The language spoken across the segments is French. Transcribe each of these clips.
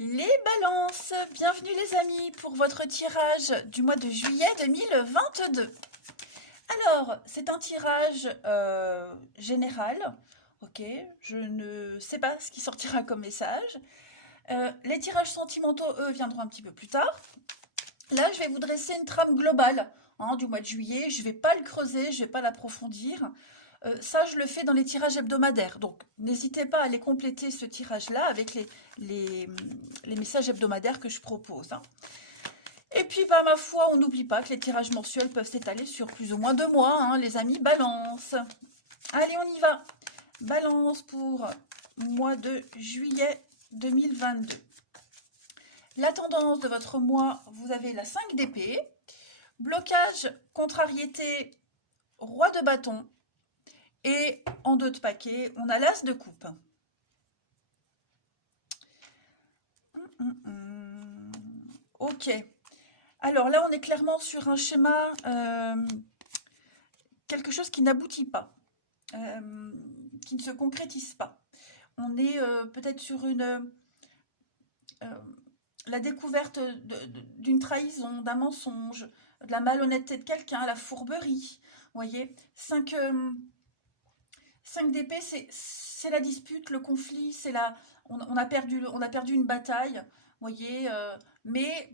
Les balances, bienvenue les amis pour votre tirage du mois de juillet 2022. Alors, c'est un tirage général, ok, je ne sais pas ce qui sortira comme message. Les tirages sentimentaux, eux, viendront un petit peu plus tard. Là, je vais vous dresser une trame globale du mois de juillet, je ne vais pas le creuser, je ne vais pas l'approfondir. Ça, je le fais dans les tirages hebdomadaires. Donc, n'hésitez pas à aller compléter ce tirage-là avec les, les messages hebdomadaires que je propose, hein. Et puis, bah, ma foi, on n'oublie pas que les tirages mensuels peuvent s'étaler sur plus ou moins 2 mois, hein, les amis, balance. Allez, on y va. Balance pour mois de juillet 2022. La tendance de votre mois, vous avez la 5 d'épée, blocage, contrariété, roi de bâton, et en 2 de paquet, on a l'as de coupe. Ok. Alors là, on est clairement sur un schéma, quelque chose qui n'aboutit pas, qui ne se concrétise pas. On est peut-être sur euh, la découverte d'une trahison, d'un mensonge, de la malhonnêteté de quelqu'un, la fourberie. Vous voyez, 5 d'épée, c'est la dispute, le conflit, on a perdu une bataille, vous voyez, mais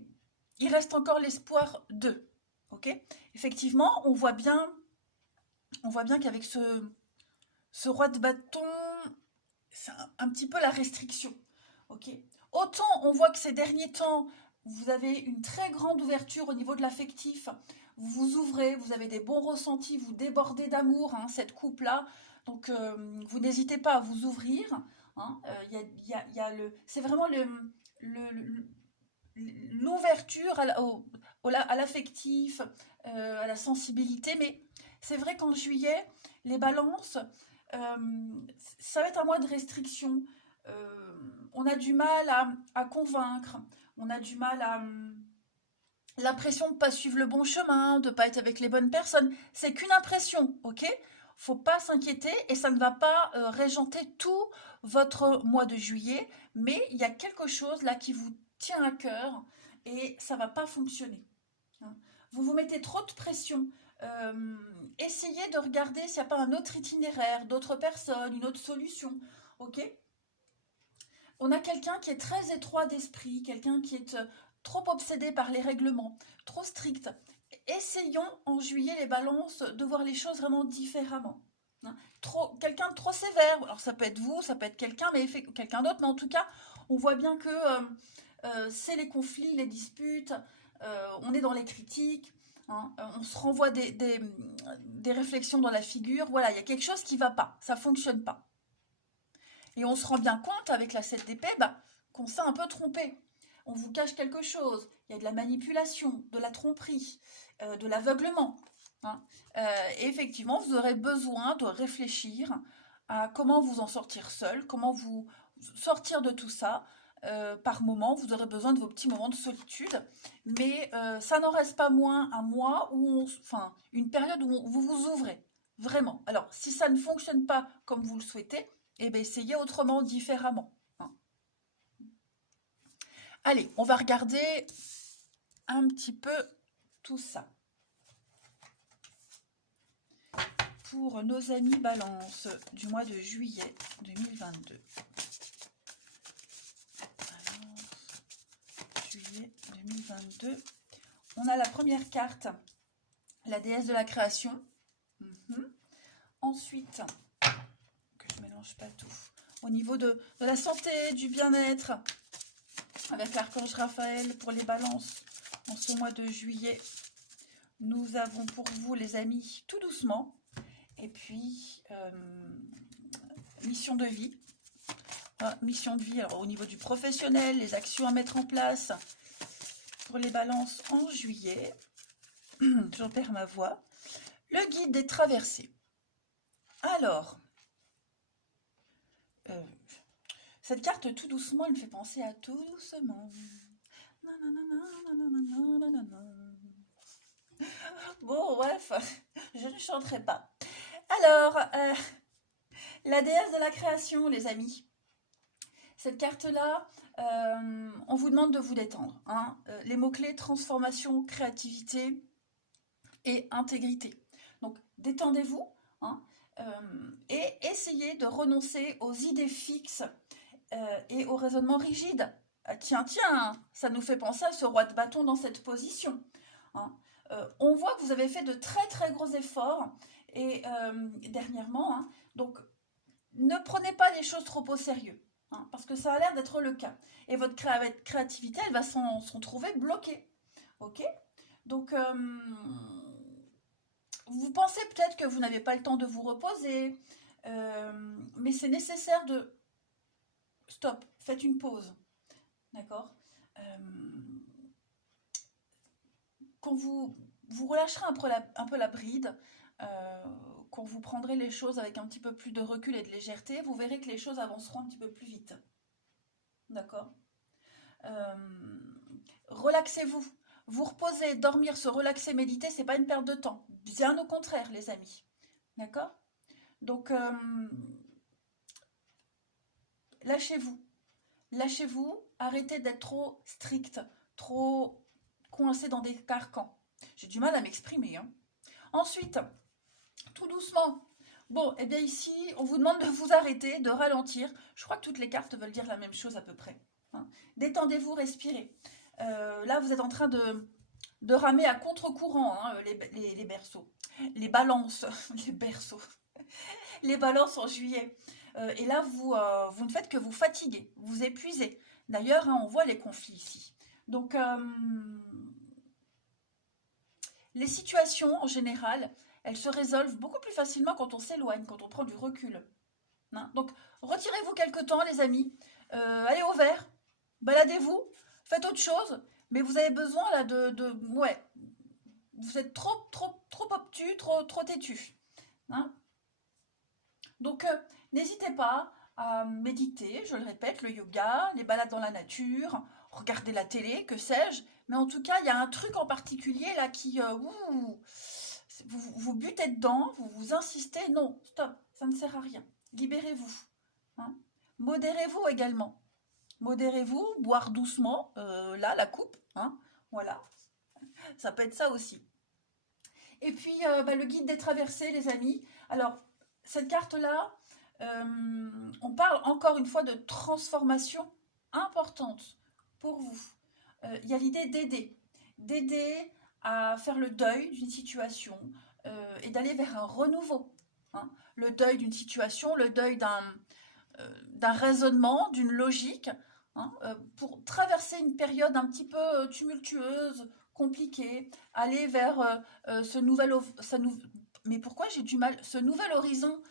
il reste encore l'espoir d'eux. Ok. Effectivement, on voit bien qu'avec ce roi de bâton, c'est un petit peu la restriction. Ok. Autant on voit que ces derniers temps, vous avez une très grande ouverture au niveau de l'affectif, vous vous ouvrez, vous avez des bons ressentis, vous débordez d'amour, hein, cette coupe-là. Donc vous n'hésitez pas à vous ouvrir, hein. C'est vraiment le- l'ouverture à l'affectif, à la sensibilité. Mais c'est vrai qu'en juillet, les balances, ça va être un mois de restriction. On a du mal à convaincre, on a du mal à l'impression de ne pas suivre le bon chemin, de ne pas être avec les bonnes personnes. C'est qu'une impression, ok? Faut pas s'inquiéter et ça ne va pas régenter tout votre mois de juillet, mais il y a quelque chose là qui vous tient à cœur et ça va pas fonctionner, hein. Vous vous mettez trop de pression. Euh, Essayez de regarder s'il n'y a pas un autre itinéraire, d'autres personnes, une autre solution, ok? On a quelqu'un qui est très étroit d'esprit, quelqu'un qui est trop obsédé par les règlements, trop strict. Essayons en juillet les balances de voir les choses vraiment différemment, hein. Quelqu'un de trop sévère, alors ça peut être vous, ça peut être quelqu'un, mais quelqu'un d'autre, mais en tout cas, on voit bien que c'est les conflits, les disputes, on est dans les critiques, hein, on se renvoie des réflexions dans la figure. Voilà, il y a quelque chose qui ne va pas, ça ne fonctionne pas. Et on se rend bien compte avec la 7 d'épée qu'on s'est un peu trompé. On vous cache quelque chose. Il y a de la manipulation, de la tromperie, de l'aveuglement, hein. Et effectivement, vous aurez besoin de réfléchir à comment vous en sortir seul, comment vous sortir de tout ça. Par moment, vous aurez besoin de vos petits moments de solitude, mais ça n'en reste pas moins un mois enfin, une période où vous vous ouvrez, vraiment. Alors, si ça ne fonctionne pas comme vous le souhaitez, eh bien, essayez autrement, différemment, hein. Allez, on va regarder un petit peu tout ça. Pour nos amis Balance du mois de juillet 2022. Balance, juillet 2022. On a la première carte, la déesse de la création. Ensuite, que je ne mélange pas tout, au niveau de la santé, du bien-être, avec l'archange Raphaël pour les balances en ce mois de juillet. Nous avons pour vous, les amis, tout doucement. Et puis, mission de vie. Mission de vie, alors au niveau du professionnel, les actions à mettre en place pour les balances en juillet. J'en perds ma voix. Le guide des traversées. Alors, cette carte tout doucement, elle me fait penser à tout doucement. Bon, bref, je ne chanterai pas. Alors, la déesse de la création, les amis. Cette carte-là, on vous demande de vous détendre, hein. Les mots-clés, transformation, créativité et intégrité. Donc, détendez-vous, hein, et essayez de renoncer aux idées fixes et au raisonnement rigide. Ah, tiens, tiens, ça nous fait penser à ce roi de bâton dans cette position, hein. On voit que vous avez fait de très très gros efforts et dernièrement, hein, donc ne prenez pas les choses trop au sérieux, hein, parce que ça a l'air d'être le cas. Et votre créativité, elle va s'en trouver bloquée. Ok. Donc, vous pensez peut-être que vous n'avez pas le temps de vous reposer, mais c'est nécessaire de... Stop, faites une pause. D'accord. Quand vous relâcherez un peu la bride, euh, quand vous prendrez les choses avec un petit peu plus de recul et de légèreté, vous verrez que les choses avanceront un petit peu plus vite. D'accord. euh, Relaxez-vous. Vous reposer, dormir, se relaxer, méditer, c'est pas une perte de temps. Bien au contraire, les amis. D'accord. Donc, lâchez-vous. Lâchez-vous. Arrêtez d'être trop strict, trop coincé dans des carcans. J'ai du mal à m'exprimer, hein. Ensuite, tout doucement. Bon, et bien ici, on vous demande de vous arrêter, de ralentir. Je crois que toutes les cartes veulent dire la même chose à peu près, hein. Détendez-vous, respirez. Là, vous êtes en train de ramer à contre-courant, hein, les berceaux. Les balances, les berceaux. Les balances en juillet. Et là, vous ne faites que vous fatiguer, vous épuiser. D'ailleurs, hein, on voit les conflits ici. Donc, les situations, en général, elles se résolvent beaucoup plus facilement quand on s'éloigne, quand on prend du recul, hein. Donc, retirez-vous quelque temps, les amis. Allez au vert, baladez-vous, faites autre chose. Mais vous avez besoin là ouais, vous êtes trop obtus, trop têtu, hein. Donc, n'hésitez pas à méditer, je le répète, le yoga, les balades dans la nature, regarder la télé, que sais-je. Mais en tout cas, il y a un truc en particulier là qui... vous butez dedans, vous insistez. Non, stop, ça ne sert à rien. Libérez-vous, hein. Modérez-vous également. Modérez-vous, boire doucement, là, la coupe, hein. Voilà, ça peut être ça aussi. Et puis, le guide des traversées, les amis. Alors, cette carte-là, on parle encore une fois de transformation importante pour vous. Il y a l'idée d'aider à faire le deuil d'une situation et d'aller vers un renouveau, hein. Le deuil d'une situation, le deuil d'un raisonnement, d'une logique, hein, pour traverser une période un petit peu tumultueuse, compliquée, aller vers mais pourquoi j'ai du mal, ce nouvel horizon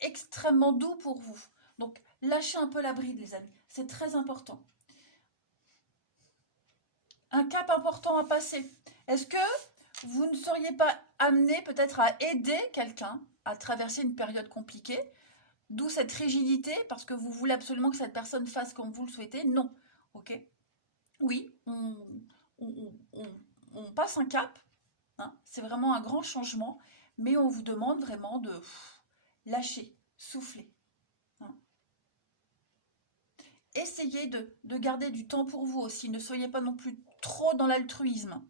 extrêmement doux pour vous. Donc, lâchez un peu la bride, les amis. C'est très important. Un cap important à passer. Est-ce que vous ne seriez pas amené peut-être à aider quelqu'un à traverser une période compliquée? D'où cette rigidité, parce que vous voulez absolument que cette personne fasse comme vous le souhaitez? Non. Ok. Oui, on, on passe un cap, hein. C'est vraiment un grand changement, mais on vous demande vraiment de lâcher, souffler, hein. Essayez de garder du temps pour vous aussi. Ne soyez pas non plus trop dans l'altruisme.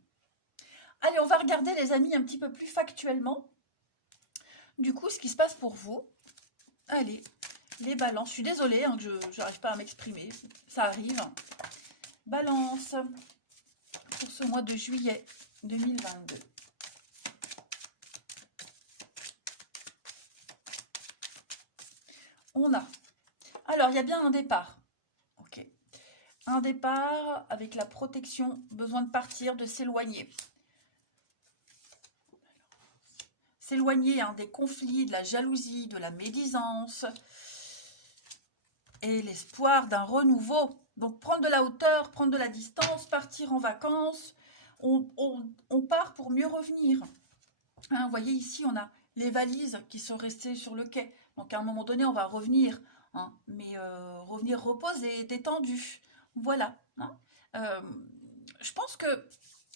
Allez, on va regarder, les amis, un petit peu plus factuellement, du coup, ce qui se passe pour vous. Allez, les balances. Je suis désolée, hein, que je n'arrive pas à m'exprimer. Ça arrive. Balance pour ce mois de juillet 2022. On a... Alors, il y a bien un départ. Ok. Un départ avec la protection, besoin de partir, de s'éloigner. S'éloigner, hein, des conflits, de la jalousie, de la médisance et l'espoir d'un renouveau. Donc prendre de la hauteur, prendre de la distance, partir en vacances. On part pour mieux revenir, hein. Vous voyez ici, on a les valises qui sont restées sur le quai. Donc à un moment donné, on va revenir, hein, mais revenir reposé, détendu. Voilà, hein. Je pense que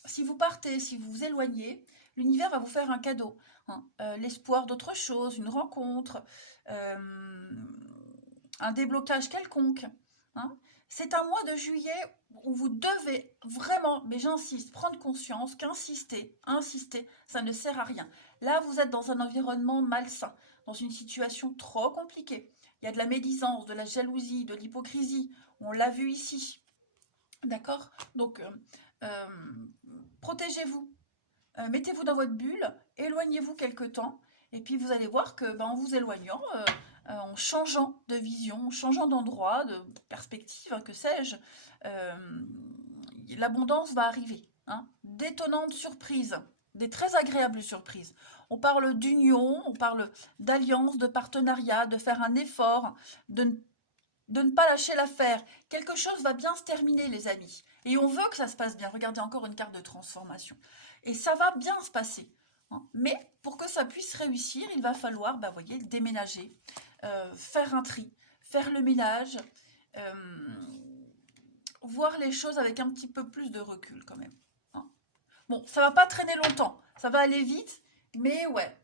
si vous partez, si vous vous éloignez, l'univers va vous faire un cadeau, hein. L'espoir d'autre chose, une rencontre, un déblocage quelconque, hein. C'est un mois de juillet où vous devez vraiment, mais j'insiste, prendre conscience insister, ça ne sert à rien. Là, vous êtes dans un environnement malsain, dans une situation trop compliquée. Il y a de la médisance, de la jalousie, de l'hypocrisie. On l'a vu ici. D'accord? Donc, euh, protégez-vous. Mettez-vous dans votre bulle, éloignez-vous quelque temps, et puis vous allez voir que en vous éloignant, en changeant de vision, en changeant d'endroit, de perspective, hein, que sais-je, euh, l'abondance va arriver. Hein. D'étonnantes surprises, des très agréables surprises. On parle d'union, on parle d'alliance, de partenariat, de faire un effort, de ne pas lâcher l'affaire. Quelque chose va bien se terminer, les amis. Et on veut que ça se passe bien. Regardez encore une carte de transformation. Et ça va bien se passer. Hein. Mais pour que ça puisse réussir, il va falloir, voyez, déménager, faire un tri, faire le ménage, voir les choses avec un petit peu plus de recul quand même. Hein. Bon, ça va pas traîner longtemps. Ça va aller vite. Mais ouais,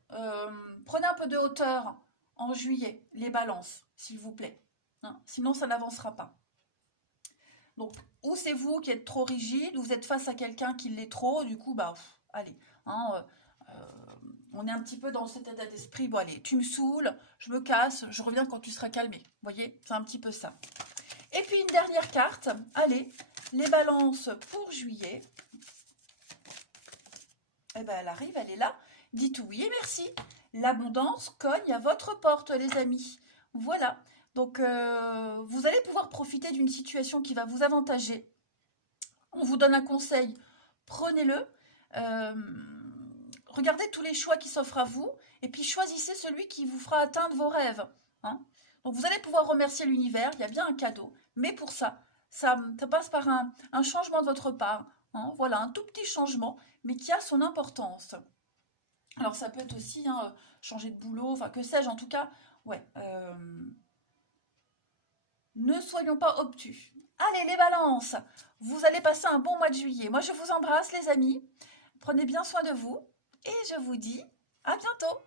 prenez un peu de hauteur en juillet, les balances, s'il vous plaît. Hein, sinon, ça n'avancera pas. Donc, ou c'est vous qui êtes trop rigide, ou vous êtes face à quelqu'un qui l'est trop, du coup, allez. Hein, on est un petit peu dans cet état d'esprit, bon allez, tu me saoules, je me casse, je reviens quand tu seras calmé. Vous voyez, c'est un petit peu ça. Et puis une dernière carte, allez, les balances pour juillet. Eh ben, elle arrive, elle est là. Dites oui et merci. L'abondance cogne à votre porte, les amis. Voilà. Donc, vous allez pouvoir profiter d'une situation qui va vous avantager. On vous donne un conseil, prenez-le. Regardez tous les choix qui s'offrent à vous et puis choisissez celui qui vous fera atteindre vos rêves. Hein. Donc, vous allez pouvoir remercier l'univers, il y a bien un cadeau. Mais pour ça, ça passe par un changement de votre part. Hein. Voilà, un tout petit changement, mais qui a son importance. Alors, ça peut être aussi changer de boulot, enfin, que sais-je, en tout cas, ouais. Ne soyons pas obtus. Allez, les balances, vous allez passer un bon mois de juillet. Moi, je vous embrasse, les amis. Prenez bien soin de vous et je vous dis à bientôt.